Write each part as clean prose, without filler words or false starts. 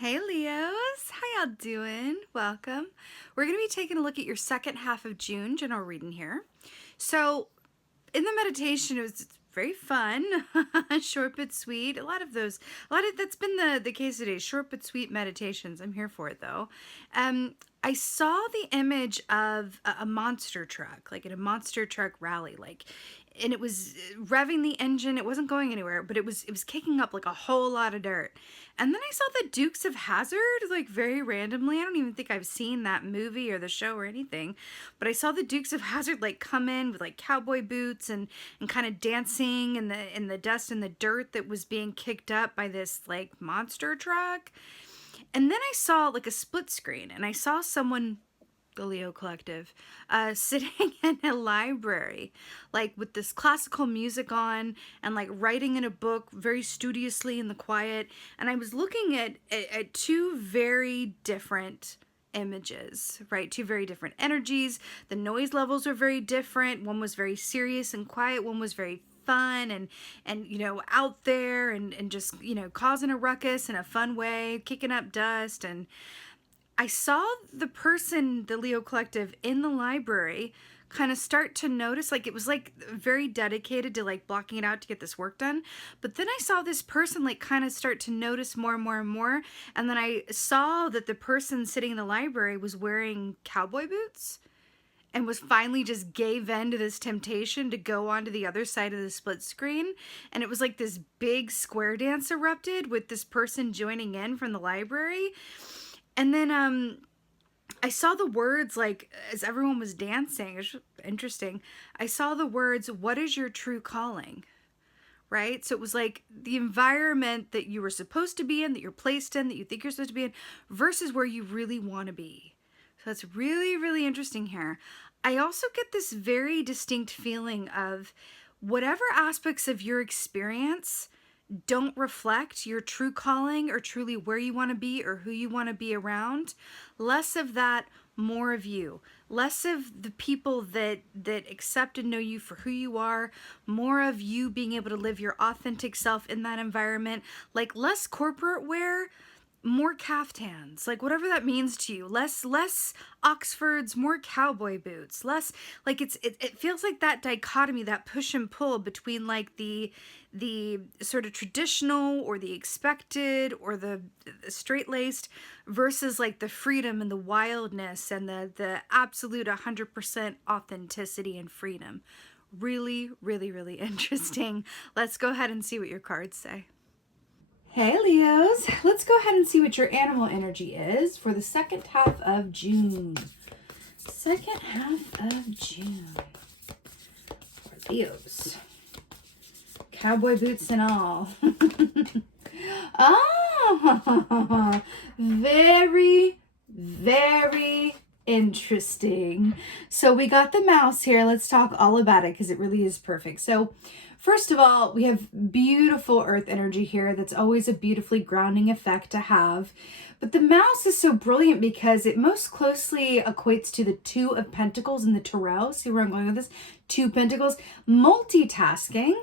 Hey Leos, how y'all doing? Welcome. We're going to be taking a look at your second half of June general reading here. So in the meditation, it was very fun, short but sweet. That's been the case today, short but sweet meditations. I'm here for it though. I saw the image of a monster truck, like in a monster truck rally, and it was revving the engine. It wasn't going anywhere, but it was kicking up like a whole lot of dirt. And then I saw the Dukes of Hazzard, like very randomly. I don't even think I've seen that movie or the show or anything, but I saw the Dukes of Hazzard like come in with like cowboy boots and kind of dancing in the dust and the dirt that was being kicked up by this like monster truck. And then I saw like a split screen, and I saw someone, the Leo Collective, sitting in a library, like with this classical music on and like writing in a book very studiously in the quiet. And I was looking at two very different images, right? Two very different energies. The noise levels were very different. One was very serious and quiet. One was very fun and out there and just causing a ruckus in a fun way, kicking up dust. And I saw the person, the Leo Collective, in the library kind of start to notice, like it was like very dedicated to like blocking it out to get this work done. But then I saw this person like kind of start to notice more and more and more. And then I saw that the person sitting in the library was wearing cowboy boots and was finally just gave in to this temptation to go onto the other side of the split screen. And it was like this big square dance erupted with this person joining in from the library. And then I saw the words, like, as everyone was dancing, it was interesting. I saw the words, "What is your true calling?" Right? So it was like the environment that you were supposed to be in, that you're placed in, that you think you're supposed to be in, versus where you really want to be. So that's really, really interesting here. I also get this very distinct feeling of whatever aspects of your experience don't reflect your true calling or truly where you want to be or who you want to be around, less of that, more of you. Less of the people that accept and know you for who you are, more of you being able to live your authentic self in that environment, like less corporate wear, more caftans, like whatever that means to you, less Oxfords, more cowboy boots, less like it feels like that dichotomy, that push and pull between like the sort of traditional or the expected or the straight-laced versus like the freedom and the wildness and the absolute 100% authenticity and freedom. Really, really, really interesting. Let's go ahead and see what your cards say. Hey Leos, let's go ahead and see what your animal energy is for the second half of June. Second half of June for Leos. Cowboy boots and all. Oh, very, very interesting. So we got the mouse here. Let's talk all about it because it really is perfect. So first of all, we have beautiful earth energy here. That's always a beautifully grounding effect to have. But the mouse is so brilliant because it most closely equates to the Two of Pentacles in the Tarot. See where I'm going with this? Two Pentacles. Multitasking,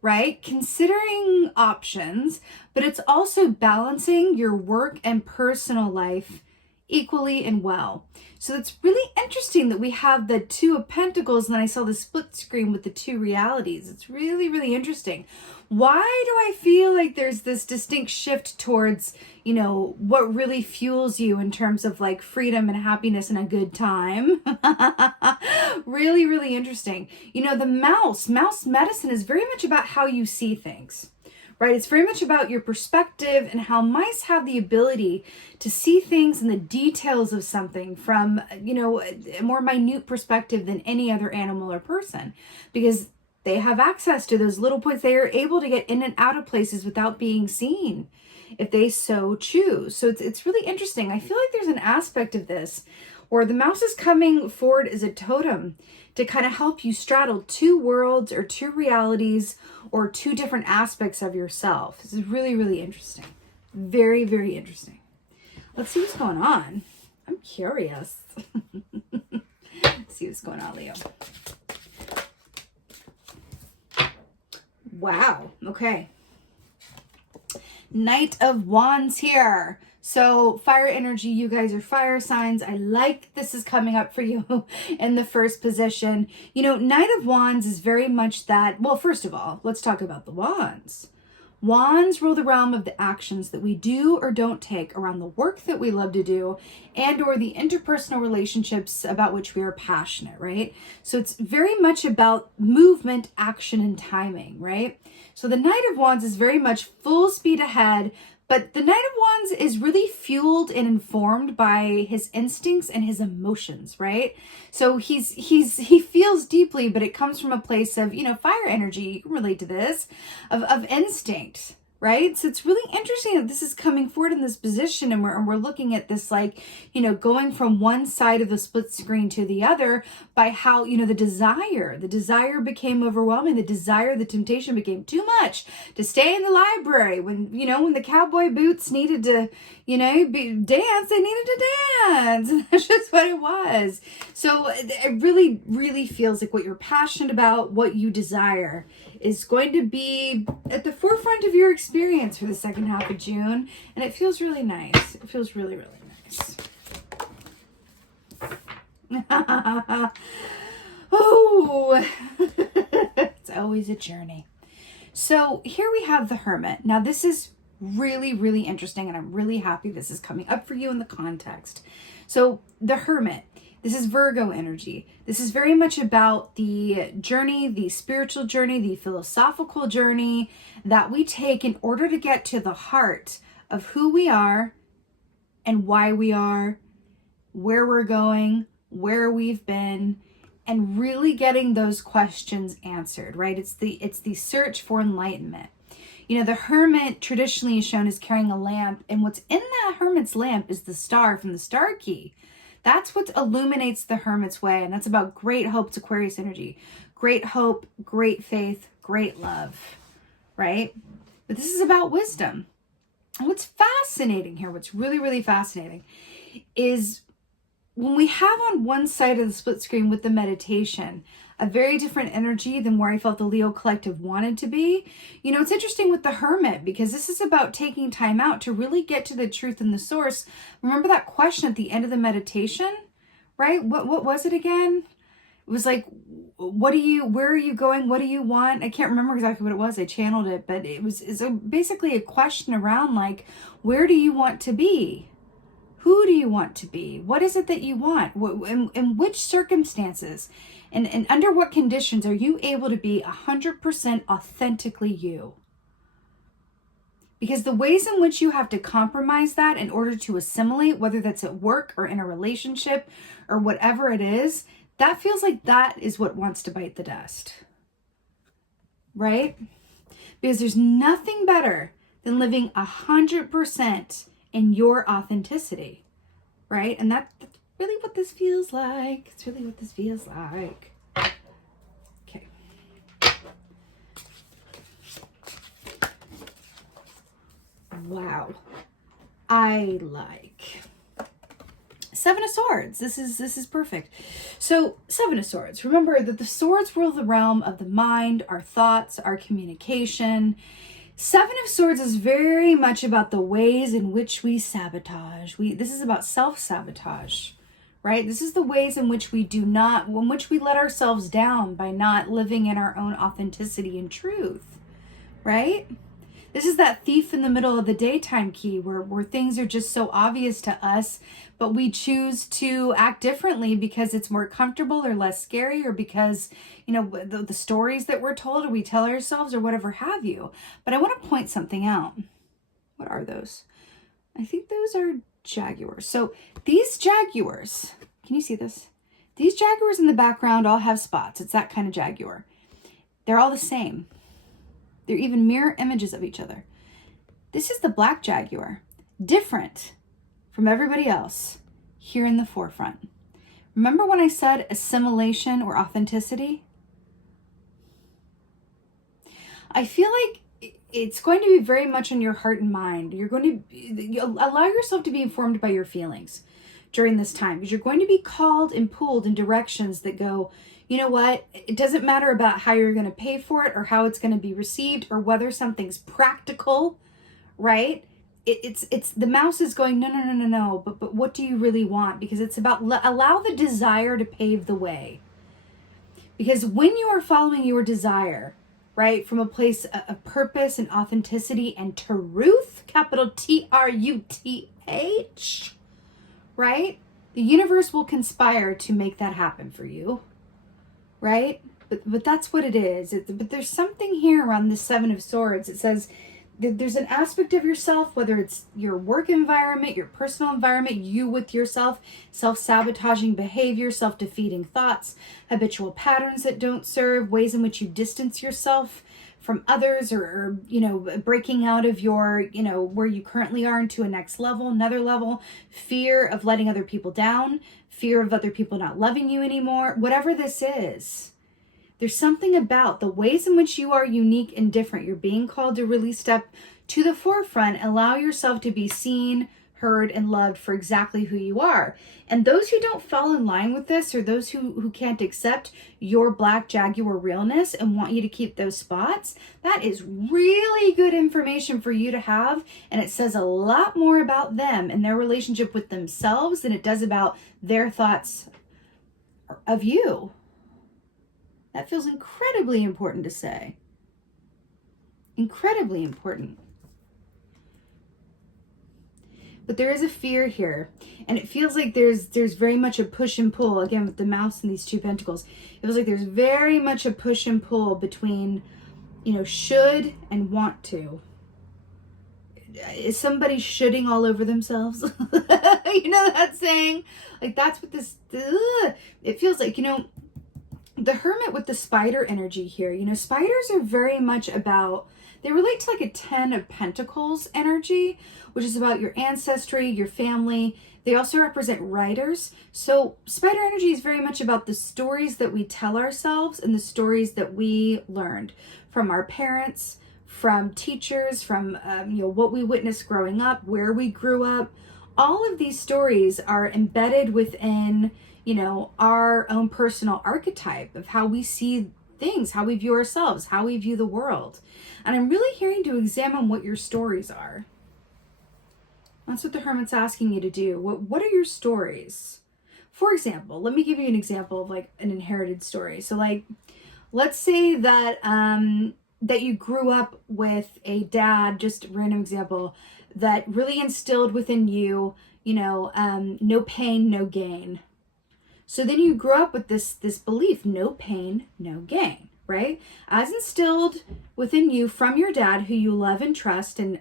right? Considering options, but it's also balancing your work and personal life equally and well. So it's really interesting that we have the Two of Pentacles and then I saw the split screen with the two realities. It's really, really interesting. Why do I feel like there's this distinct shift towards, what really fuels you in terms of like freedom and happiness and a good time? Really, really interesting. The mouse medicine is very much about how you see things. Right? It's very much about your perspective and how mice have the ability to see things and the details of something from, a more minute perspective than any other animal or person, because they have access to those little points. They are able to get in and out of places without being seen if they so choose. So it's really interesting. I feel like there's an aspect of this where the mouse is coming forward as a totem to kind of help you straddle two worlds or two realities or two different aspects of yourself. This is really, really interesting. Very, very interesting. Let's see what's going on. I'm curious. Let's see what's going on, Leo. Wow. Okay. Knight of Wands here. So fire energy, you guys are fire signs. I like this is coming up for you in the first position. You know, Knight of Wands is very much that. Well, first of all, let's talk about the Wands. Wands rule the realm of the actions that we do or don't take around the work that we love to do and or the interpersonal relationships about which we are passionate, right? So it's very much about movement, action, and timing, right? So the Knight of Wands is very much full speed ahead, but the Knight of Wands is really fueled and informed by his instincts and his emotions, right? So he feels deeply, but it comes from a place of, you know, fire energy. You can relate to this, of instinct, right? So it's really interesting that this is coming forward in this position, and we're looking at this, like, you know, going from one side of the split screen to the other by how, you know, the desire became overwhelming. The temptation became too much to stay in the library when, you know, when the cowboy boots needed to, you know, dance, they needed to dance. And that's just what it was. So it really, really feels like what you're passionate about, what you desire, is going to be at the forefront of your experience for the second half of June. And it feels really nice. It feels really, really nice. Oh, it's always a journey. So here we have the Hermit. Now this is really, really interesting, and I'm really happy this is coming up for you in the context. So the Hermit, this is Virgo energy. This is very much about the journey, the spiritual journey, the philosophical journey that we take in order to get to the heart of who we are and why we are, where we're going, where we've been, and really getting those questions answered, right? It's the search for enlightenment. You know, the Hermit traditionally is shown as carrying a lamp, and what's in that Hermit's lamp is the star from the Star Key. That's what illuminates the Hermit's way, and that's about great hope. It's Aquarius energy. Great hope, great faith, great love, right? But this is about wisdom. And what's fascinating here, what's really, really fascinating, is when we have on one side of the split screen with the meditation a very different energy than where I felt the Leo collective wanted to be. You know, it's interesting with the Hermit, because this is about taking time out to really get to the truth and the source. Remember that question at the end of the meditation, right? What was it again? It was like, where are you going? What do you want? I can't remember exactly what it was. I channeled it, but it's basically a question around, like, where do you want to be? Who do you want to be? What is it that you want? In which circumstances and under what conditions are you able to be 100% authentically you? Because the ways in which you have to compromise that in order to assimilate, whether that's at work or in a relationship or whatever it is, that feels like that is what wants to bite the dust, right? Because there's nothing better than living 100% in your authenticity, right? And that's really what this feels like. It's really what this feels like. Okay. Wow. I like Seven of Swords. This is perfect. So Seven of Swords. Remember that the swords rule the realm of the mind, our thoughts, our communication. Seven of Swords is very much about the ways in which we sabotage. This is about self-sabotage, right? This is the ways in which we let ourselves down by not living in our own authenticity and truth, right? This is that thief in the middle of the daytime key where things are just so obvious to us, but we choose to act differently because it's more comfortable or less scary, or because, you know, the stories that we're told or we tell ourselves or whatever have you. But I want to point something out. What are those? I think those are jaguars. So these jaguars, can you see this? These jaguars in the background all have spots. It's that kind of jaguar. They're all the same. They're even mirror images of each other. This is the black jaguar, different from everybody else, here in the forefront. Remember when I said assimilation or authenticity? I feel like it's going to be very much on your heart and mind. You're going to allow yourself to be informed by your feelings during this time, because you're going to be called and pulled in directions that go, you know what? It doesn't matter about how you're going to pay for it or how it's going to be received or whether something's practical, right? it's the mouse is going, no, no, no, no, no, but what do you really want? Because it's about allow the desire to pave the way. Because when you are following your desire, right, from a place of purpose and authenticity and truth, capital TRUTH, right, the universe will conspire to make that happen for you, right? But that's what it is. But there's something here around the Seven of Swords. It says there's an aspect of yourself, whether it's your work environment, your personal environment, you with yourself, self-sabotaging behavior, self-defeating thoughts, habitual patterns that don't serve, ways in which you distance yourself from others, or breaking out of your, where you currently are into a next level, another level, fear of letting other people down, fear of other people not loving you anymore, whatever this is. There's something about the ways in which you are unique and different. You're being called to really step to the forefront, allow yourself to be seen, heard, and loved for exactly who you are. And those who don't fall in line with this, or those who can't accept your black jaguar realness and want you to keep those spots, that is really good information for you to have. And it says a lot more about them and their relationship with themselves than it does about their thoughts of you. That feels incredibly important to say. Incredibly important. But there is a fear here. And it feels like there's very much a push and pull. Again, with the mouse and these two pentacles. It feels like there's very much a push and pull between, should and want to. Is somebody shoulding all over themselves? You know that saying? Like, that's what this... it feels like, the Hermit with the spider energy here. Spiders are very much about, they relate to like a 10 of Pentacles energy, which is about your ancestry, your family. They also represent writers. So spider energy is very much about the stories that we tell ourselves and the stories that we learned from our parents, from teachers, from what we witnessed growing up, where we grew up. All of these stories are embedded within our own personal archetype of how we see things, how we view ourselves, how we view the world. And I'm really hearing to examine what your stories are. That's what the Hermit's asking you to do. What are your stories? For example, let me give you an example of like an inherited story. So like, let's say that that you grew up with a dad, just a random example, that really instilled within you, no pain, no gain. So then you grew up with this belief, no pain, no gain, right? As instilled within you from your dad, who you love and trust, and,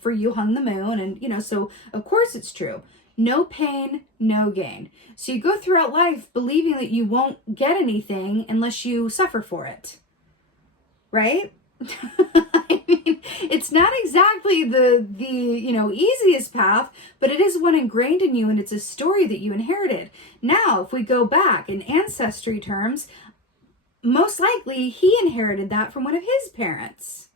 for you hung the moon, and, so of course it's true. No pain, no gain. So you go throughout life believing that you won't get anything unless you suffer for it, right? I mean, it's not exactly the easiest path, but it is one ingrained in you, and it's a story that you inherited. Now, if we go back in ancestry terms, most likely he inherited that from one of his parents.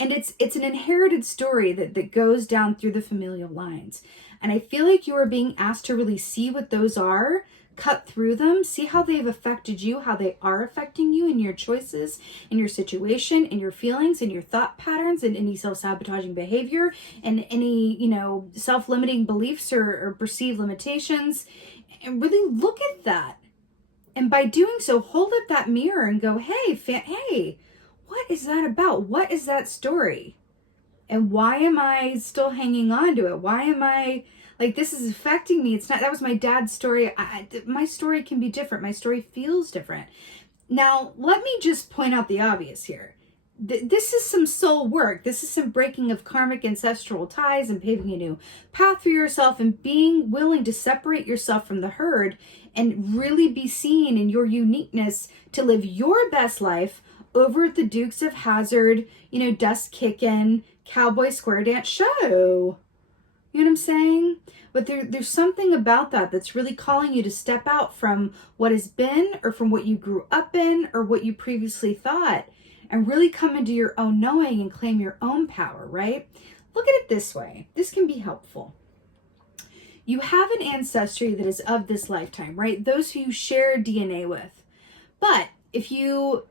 And it's an inherited story that goes down through the familial lines. And I feel like you are being asked to really see what those are, cut through them, see how they've affected you, how they are affecting you in your choices, in your situation, in your feelings, in your thought patterns, and any self-sabotaging behavior, and any, self-limiting beliefs or perceived limitations, and really look at that. And by doing so, hold up that mirror and go, hey, what is that about? What is that story? And why am I still hanging on to it? Why am I... like, this is affecting me. It's not, that was my dad's story. My story can be different. My story feels different. Now, let me just point out the obvious here. This is some soul work. This is some breaking of karmic ancestral ties and paving a new path for yourself, and being willing to separate yourself from the herd and really be seen in your uniqueness to live your best life over at the Dukes of Hazzard, dust kicking, cowboy square dance show. You know what I'm saying? But there's something about that that's really calling you to step out from what has been, or from what you grew up in, or what you previously thought, and really come into your own knowing and claim your own power, right? Look at it this way. This can be helpful. You have an ancestry that is of this lifetime, right? Those who you share DNA with. But if you,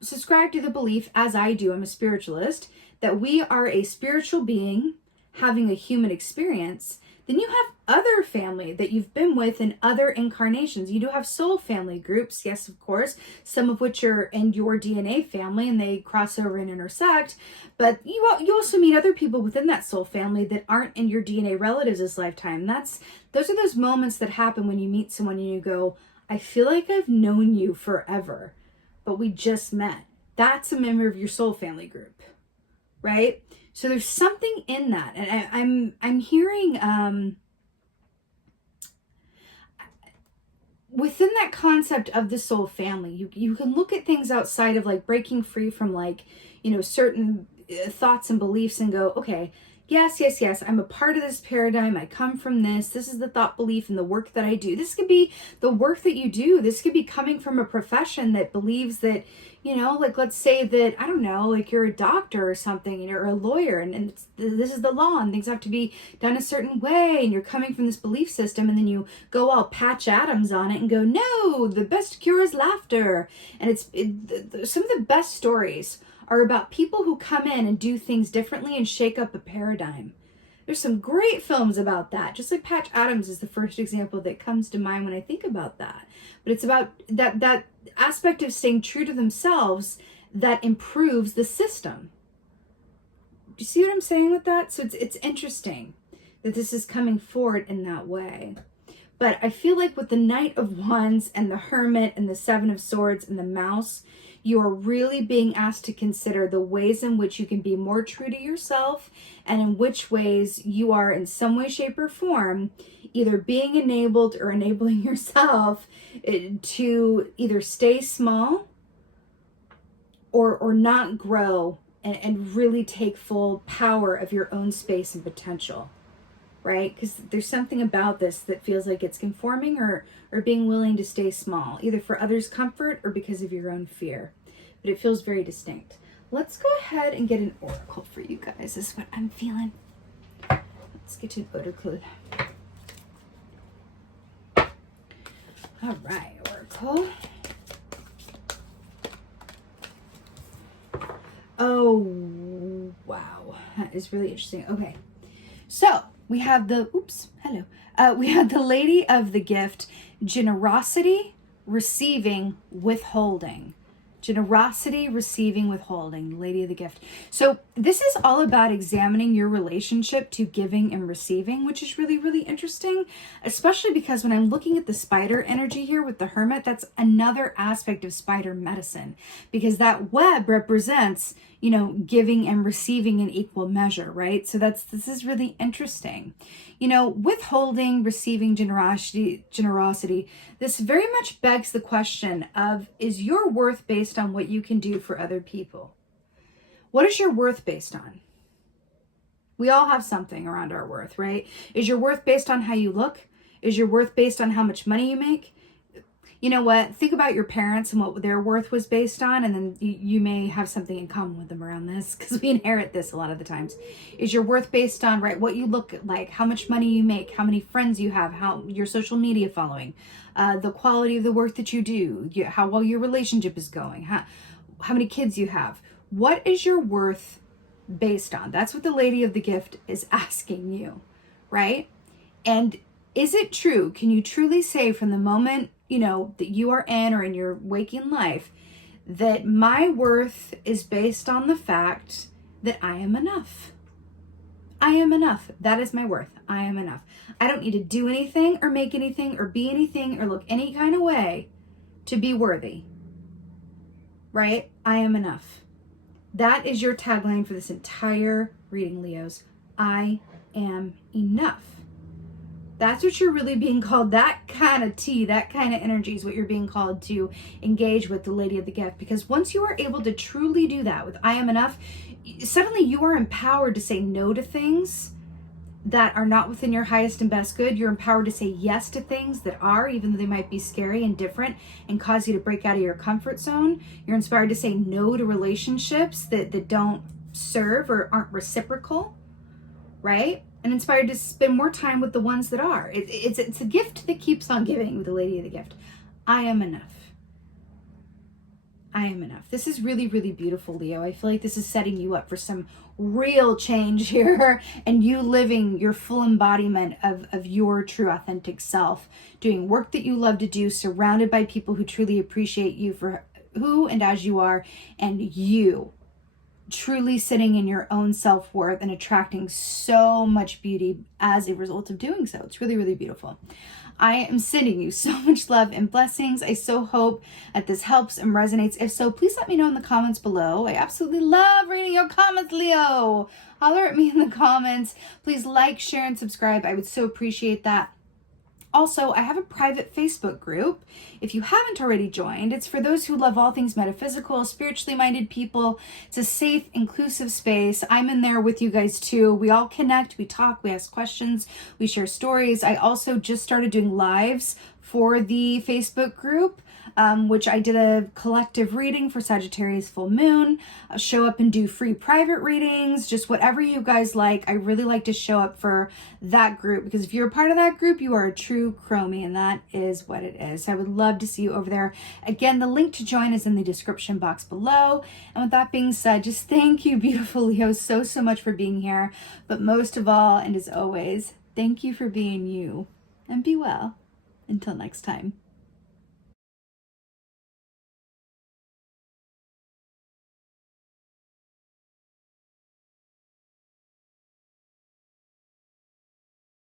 subscribe to the belief, as I do, I'm a spiritualist, that we are a spiritual being having a human experience, then you have other family that you've been with in other incarnations. You do have soul family groups, yes, of course, some of which are in your DNA family and they cross over and intersect. But you also meet other people within that soul family that aren't in your DNA relatives this lifetime. Those are those moments that happen when you meet someone and you go, I feel like I've known you forever, but we just met. That's a member of your soul family group, right? So there's something in that, and I'm hearing within that concept of the soul family, you can look at things outside of like breaking free from like, you know, certain thoughts and beliefs and go, okay, yes, I'm a part of this paradigm. I come from this. This is the thought, belief, and the work that I do. This could be the work that you do. This could be coming from a profession that believes that, you know, like let's say that, I don't know, like you're a doctor or something, you know, or a lawyer, and this is the law and things have to be done a certain way, and you're coming from this belief system, and then you go all Patch Adams on it and go, no, the best cure is laughter. And some of the best stories are about people who come in and do things differently and shake up a paradigm. There's some great films about that. Just like Patch Adams is the first example that comes to mind when I think about that. But it's about that aspect of staying true to themselves that improves the system. Do you see what I'm saying with that? So it's interesting that this is coming forward in that way. But I feel like with the Knight of Wands and the Hermit and the Seven of Swords and the Mouse, you are really being asked to consider the ways in which you can be more true to yourself and in which ways you are in some way, shape, or form either being enabled or enabling yourself to either stay small or not grow and really take full power of your own space and potential, right? Because there's something about this that feels like it's conforming or being willing to stay small, either for others' comfort or because of your own fear. But it feels very distinct. Let's go ahead and get an oracle for you guys. This is what I'm feeling. Let's get to an oracle. All right, oracle. Oh, wow. That is really interesting. Okay. So we have we have the Lady of the Gift, generosity, receiving, withholding. Generosity, receiving, withholding, Lady of the Gift. So this is all about examining your relationship to giving and receiving, which is really, really interesting, especially because when I'm looking at the spider energy here with the Hermit, that's another aspect of spider medicine, because that web represents, you know, giving and receiving in equal measure, right? So this is really interesting. You know, withholding, receiving, generosity, this very much begs the question of, is your worth based on what you can do for other people? What is your worth based on? We all have something around our worth, right? Is your worth based on how you look? Is your worth based on how much money you make? You know what? Think about your parents and what their worth was based on, and then you may have something in common with them around this, because we inherit this a lot of the times. Is your worth based on, right, what you look like, how much money you make, how many friends you have, how your social media following, the quality of the work that you do, how well your relationship is going, how many kids you have? What is your worth based on? That's what the Lady of the Gift is asking you, right? And is it true? Can you truly say from the moment, you know, that you are in or in your waking life, that my worth is based on the fact that I am enough? I am enough. That is my worth. I am enough. I don't need to do anything or make anything or be anything or look any kind of way to be worthy, right? I am enough. That is your tagline for this entire reading, Leos. I am enough. That's what you're really being called. That kind of tea, that kind of energy is what you're being called to engage with the Lady of the Gift. Because once you are able to truly do that with I am enough, suddenly you are empowered to say no to things that are not within your highest and best good. You're empowered to say yes to things that are, even though they might be scary and different and cause you to break out of your comfort zone. You're inspired to say no to relationships that don't serve or aren't reciprocal, right? And inspired to spend more time with the ones that are. It's a gift that keeps on giving with the Lady of the Gift. I am enough. I am enough. This is really, really beautiful, Leo. I feel like this is setting you up for some real change here and you living your full embodiment of your true authentic self, doing work that you love to do, surrounded by people who truly appreciate you for who and as you are, and you truly sitting in your own self-worth and attracting so much beauty as a result of doing so. It's really, really beautiful. I am sending you so much love and blessings. I so hope that this helps and resonates. If so, please let me know in the comments below. I absolutely love reading your comments, Leo. Holler at me in the comments. Please like, share, and subscribe. I would so appreciate that. Also, I have a private Facebook group. If you haven't already joined, it's for those who love all things metaphysical, spiritually minded people. It's a safe, inclusive space. I'm in there with you guys too. We all connect, we talk, we ask questions, we share stories. I also just started doing lives for the Facebook group, which I did a collective reading for Sagittarius full moon. I'll show up and do free private readings, just whatever you guys like. I really like to show up for that group because if you're a part of that group, you are a true chromie, and that is what it is. So I would love to see you over there. Again, the link to join is in the description box below. And with that being said, just thank you, beautiful Leo, so much for being here. But most of all, and as always, thank you for being you. And be well. Until next time.